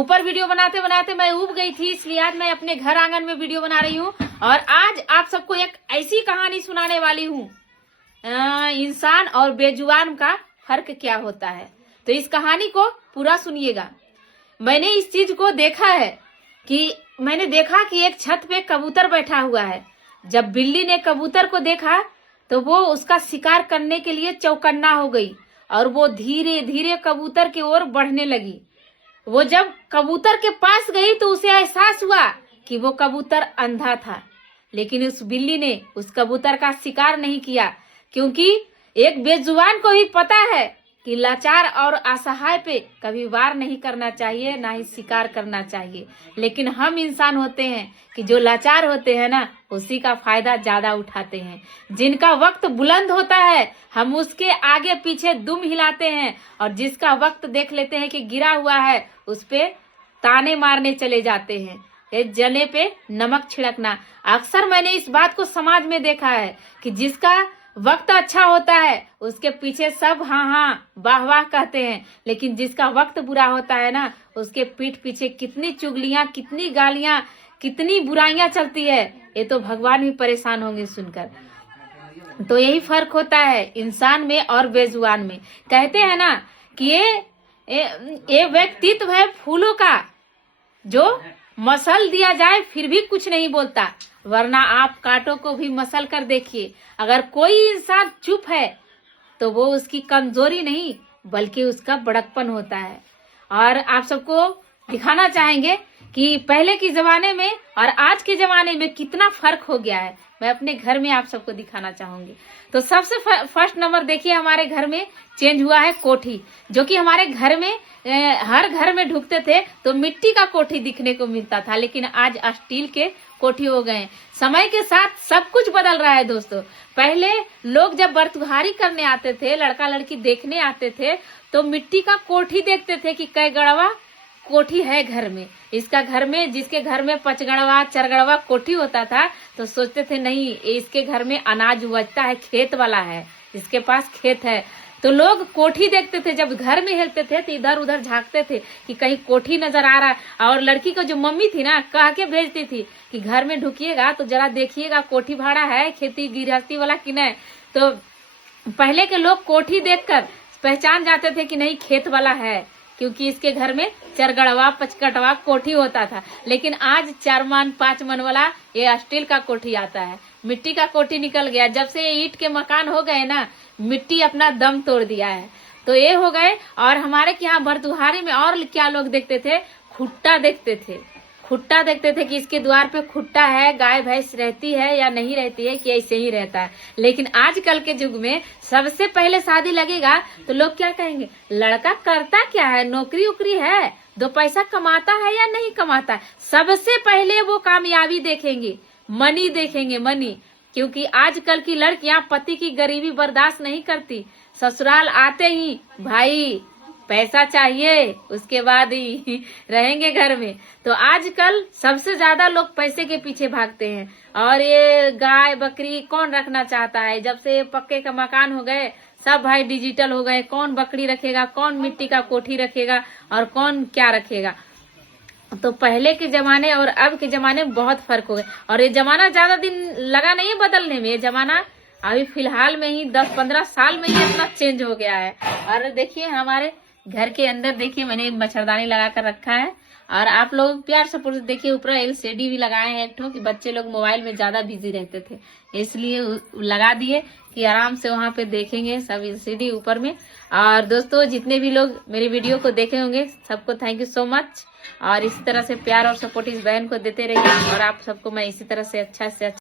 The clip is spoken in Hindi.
ऊपर वीडियो बनाते बनाते मैं ऊब गई थी, इसलिए आज मैं अपने घर आंगन में वीडियो बना रही हूँ। और आज आप सबको एक ऐसी कहानी सुनाने वाली हूँ, इंसान और बेजुबान का फर्क क्या होता है। तो इस कहानी को पूरा सुनिएगा। मैंने इस चीज को देखा है कि मैंने देखा कि एक छत पे कबूतर बैठा हुआ है। जब बिल्ली ने कबूतर को देखा तो वो उसका शिकार करने के लिए चौकन्ना हो गई और वो धीरे धीरे कबूतर की ओर बढ़ने लगी। वो जब कबूतर के पास गई तो उसे एहसास हुआ कि वो कबूतर अंधा था, लेकिन उस बिल्ली ने उस कबूतर का शिकार नहीं किया, क्योंकि एक बेजुबान को ही पता है कि लाचार और असहाय पे कभी वार नहीं करना चाहिए, ना ही शिकार करना चाहिए। लेकिन हम इंसान होते हैं कि जो लाचार होते हैं ना, उसी का फायदा ज्यादा उठाते हैं। जिनका वक्त बुलंद होता है हम उसके आगे पीछे दुम हिलाते हैं, और जिसका वक्त देख लेते हैं कि गिरा हुआ है उस पे ताने मारने चले जाते हैं। ये जले पे नमक छिड़कना। अक्सर मैंने इस बात को समाज में देखा है कि जिसका वक्त अच्छा होता है उसके पीछे सब हाँ हाँ वाह वाह कहते हैं, लेकिन जिसका वक्त बुरा होता है ना, उसके पीठ पीछे कितनी चुगलियां, कितनी गालियां, कितनी बुराइयां चलती है, ये तो भगवान भी परेशान होंगे सुनकर। तो यही फर्क होता है इंसान में और बेजुबान में। कहते हैं ना कि ये व्यक्तित्व है फूलों का, जो मसल दिया जाए फिर भी कुछ नहीं बोलता, वरना आप कांटों को भी मसल कर देखिए। अगर कोई इंसान चुप है तो वो उसकी कमजोरी नहीं बल्कि उसका बड़कपन होता है। और आप सबको दिखाना चाहेंगे कि पहले के जमाने में और आज के जमाने में कितना फर्क हो गया है। मैं अपने घर में आप सबको दिखाना चाहूंगी। तो सबसे फर्स्ट नंबर देखिए, हमारे घर में चेंज हुआ है कोठी, जो कि हमारे घर में हर घर में ढुकते थे तो मिट्टी का कोठी दिखने को मिलता था, लेकिन आज स्टील के कोठी हो गए। समय के साथ सब कुछ बदल रहा है दोस्तों। पहले लोग जब बरतुहारी करने आते थे, लड़का लड़की देखने आते थे, तो मिट्टी का कोठी देखते थे कि कै गड़वा कोठी है घर में। इसका घर में, जिसके घर में 5 गड़वा 4 गड़वा कोठी होता था, तो सोचते थे नहीं इसके घर में अनाज उपजता है, खेत वाला है, इसके पास खेत है। तो लोग कोठी देखते थे, जब घर में हिलते थे तो इधर उधर झांकते थे कि कहीं कोठी नजर आ रहा है। और लड़की को जो मम्मी थी ना, कह के भेजती थी कि घर में ढुकिएगा तो जरा देखिएगा कोठी भाड़ा है, खेती गृहस्थी वाला कि नहीं। तो पहले के लोग कोठी देखकर पहचान जाते थे कि नहीं खेत वाला है, क्योंकि इसके घर में 4 गड़वा 5 गड़वा कोठी होता था। लेकिन आज 4 मन 5 मन वाला ये स्टील का कोठी आता है, मिट्टी का कोठी निकल गया। जब से ये ईंट के मकान हो गए ना, मिट्टी अपना दम तोड़ दिया है। तो ये हो गए। और हमारे यहाँ बरतुहारी में और क्या लोग देखते थे, खुट्टा देखते थे। खुट्टा देखते थे कि इसके द्वार पे खुट्टा है, गाय भैंस रहती है या नहीं रहती है, कि ऐसे ही रहता है। लेकिन आजकल के युग में सबसे पहले शादी लगेगा तो लोग क्या कहेंगे, लड़का करता क्या है, नौकरी उकरी है, 2 पैसा कमाता है या नहीं कमाता है। सबसे पहले वो कामयाबी देखेंगे, मनी देखेंगे, मनी। क्योंकि आजकल की लड़कियां पति की गरीबी बर्दाश्त नहीं करती, ससुराल आते ही भाई पैसा चाहिए, उसके बाद ही रहेंगे घर में। तो आजकल सबसे ज्यादा लोग पैसे के पीछे भागते हैं। और ये गाय बकरी कौन रखना चाहता है। जब से पक्के का मकान हो गए, सब भाई डिजिटल हो गए। कौन बकरी रखेगा, कौन मिट्टी का कोठी रखेगा, और कौन क्या रखेगा। तो पहले के जमाने और अब के जमाने में बहुत फर्क हो गया। और ये जमाना ज्यादा दिन लगा नहीं बदलने में, ये जमाना अभी फिलहाल में ही 10-15 साल में ही इतना चेंज हो गया है। और देखिए हमारे घर के अंदर देखिए मैंने मच्छरदानी लगा कर रखा है। और आप लोग प्यार से पूछ देखिए, ऊपर LCD भी लगाए हैं एक ठो, कि बच्चे लोग मोबाइल में ज्यादा बिजी रहते थे, इसलिए लगा दिए कि आराम से वहां पे देखेंगे सब LCD ऊपर में। और दोस्तों जितने भी लोग मेरे वीडियो को देखे होंगे सबको थैंक यू सो मच। और इसी तरह से प्यार और सपोर्ट इस बहन को देते रहिए। और आप सबको मैं इसी तरह से अच्छा